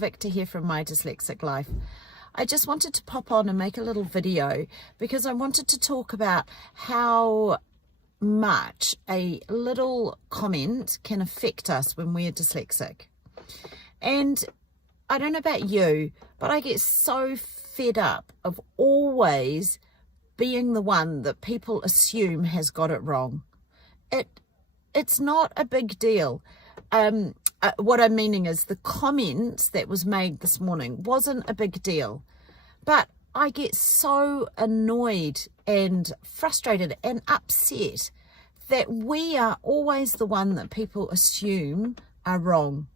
Victor here from My Dyslexic Life. I just wanted to pop on and make a little video because I wanted to talk about how much a little comment can affect us when we're dyslexic. And I don't know about you, but I get so fed up of always being the one that people assume has got it wrong. It's not a big deal. What I'm meaning is the comment that was made this morning wasn't a big deal, but I get so annoyed and frustrated and upset that we are always the one that people assume are wrong.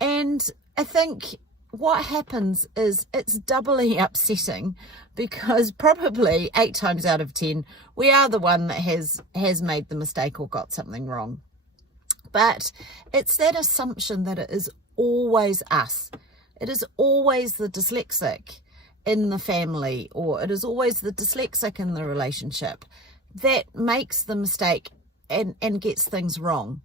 And I think what happens is it's doubly upsetting because probably 8 times out of 10, we are the one that has made the mistake or got something wrong. But it's that assumption that it is always us. It is always the dyslexic in the family, or it is always the dyslexic in the relationship that makes the mistake and gets things wrong.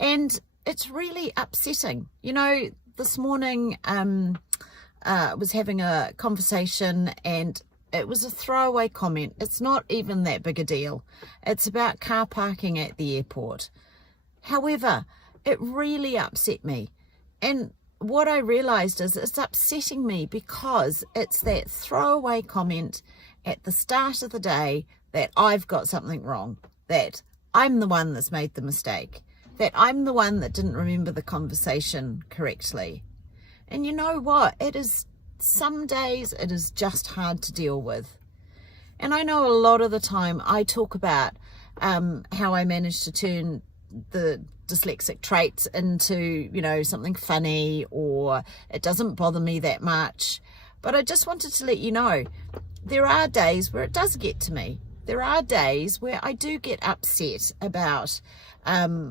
And it's really upsetting. You know, this morning I was having a conversation and it was a throwaway comment. It's not even that big a deal. It's about car parking at the airport. However, it really upset me. And what I realized is it's upsetting me because it's that throwaway comment at the start of the day that I've got something wrong, that I'm the one that's made the mistake, that I'm the one that didn't remember the conversation correctly. And you know what? Some days it is just hard to deal with. And I know a lot of the time I talk about how I managed to turn the dyslexic traits into, you know, something funny, or it doesn't bother me that much. But I just wanted to let you know, there are days where it does get to me. There are days where I do get upset about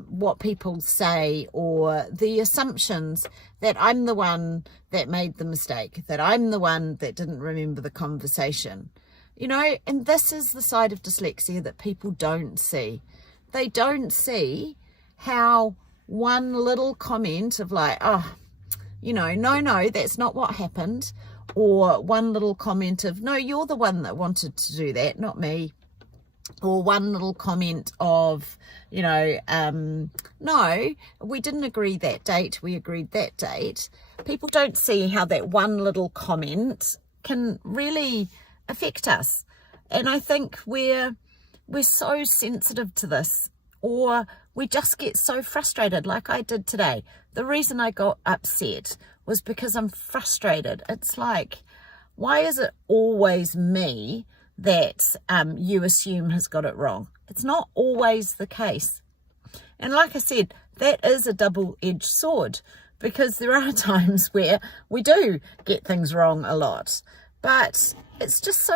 what people say, or the assumptions that I'm the one that made the mistake, that I'm the one that didn't remember the conversation. You know, and this is the side of dyslexia that people don't see. They don't see how one little comment of like, oh, you know, no, that's not what happened. Or one little comment of, no, you're the one that wanted to do that, not me. Or one little comment of, you know, no, we didn't agree that date, we agreed that date. People don't see how that one little comment can really affect us. And I think we're so sensitive to this, or we just get so frustrated like I did today. The reason I got upset was because I'm frustrated. It's like, why is it always me that you assume has got it wrong? It's not always the case. And like I said, that is a double-edged sword, because there are times where we do get things wrong a lot. But it's just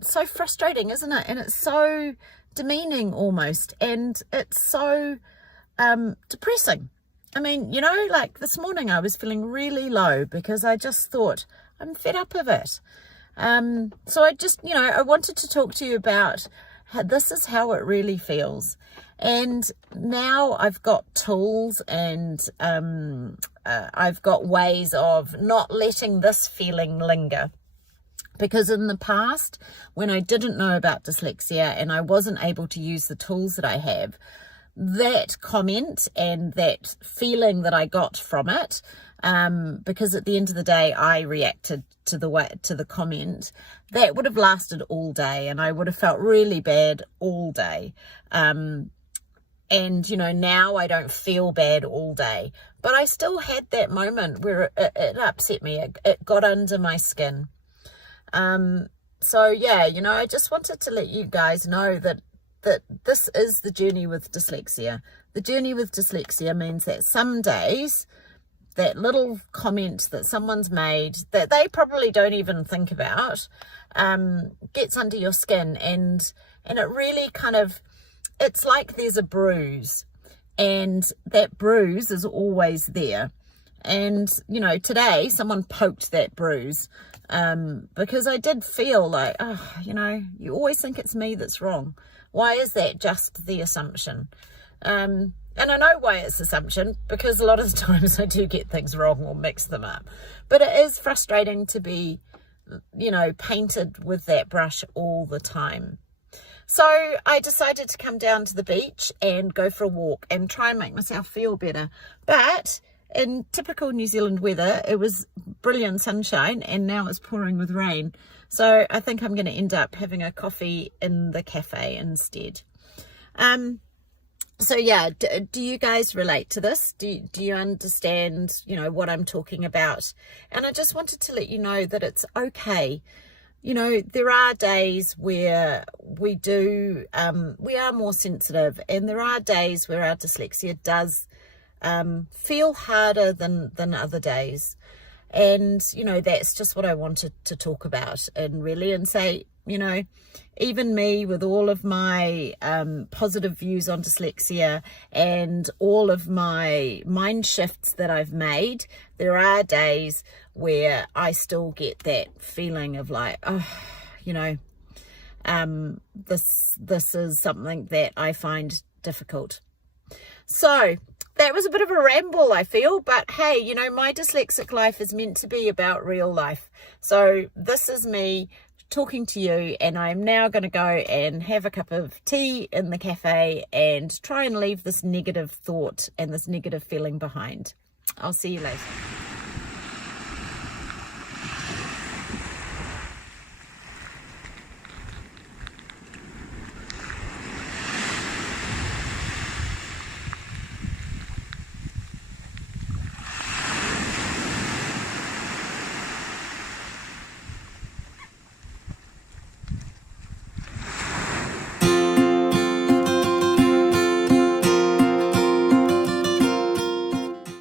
so frustrating, isn't it? And it's so demeaning almost, and it's so depressing. I mean, you know, like this morning I was feeling really low because I just thought, I'm fed up of it. So I just, you know, I wanted to talk to you about how this is how it really feels. And now I've got tools, and I've got ways of not letting this feeling linger. Because in the past, when I didn't know about dyslexia and I wasn't able to use the tools that I have, that comment and that feeling that I got from it, because at the end of the day, I reacted to the comment, that would have lasted all day, and I would have felt really bad all day. And, you know, now I don't feel bad all day, but I still had that moment where it upset me. It got under my skin. So yeah, you know, I just wanted to let you guys know that this is the journey with dyslexia. The journey with dyslexia means that some days that little comment that someone's made that they probably don't even think about gets under your skin, and it really kind of, it's like there's a bruise, and that bruise is always there. And, you know, today someone poked that bruise because I did feel like, oh, you know, you always think it's me that's wrong. Why is that just the assumption? And I know why it's assumption, because a lot of the times I do get things wrong or mix them up. But it is frustrating to be, you know, painted with that brush all the time. So I decided to come down to the beach and go for a walk and try and make myself feel better. But in typical New Zealand weather, it was brilliant sunshine and now it's pouring with rain. So I think I'm going to end up having a coffee in the cafe instead. So yeah, do you guys relate to this? Do you understand, you know, what I'm talking about? And I just wanted to let you know that it's okay. You know, there are days where we are more sensitive, and there are days where our dyslexia does feel harder than other days. And, you know, that's just what I wanted to talk about and say, you know, even me with all of my positive views on dyslexia and all of my mind shifts that I've made, there are days where I still get that feeling of like, oh, you know, this is something that I find difficult. So that was a bit of a ramble, I feel, but hey, you know, my dyslexic life is meant to be about real life. So this is me talking to you, and I'm now going to go and have a cup of tea in the cafe and try and leave this negative thought and this negative feeling behind. I'll see you later.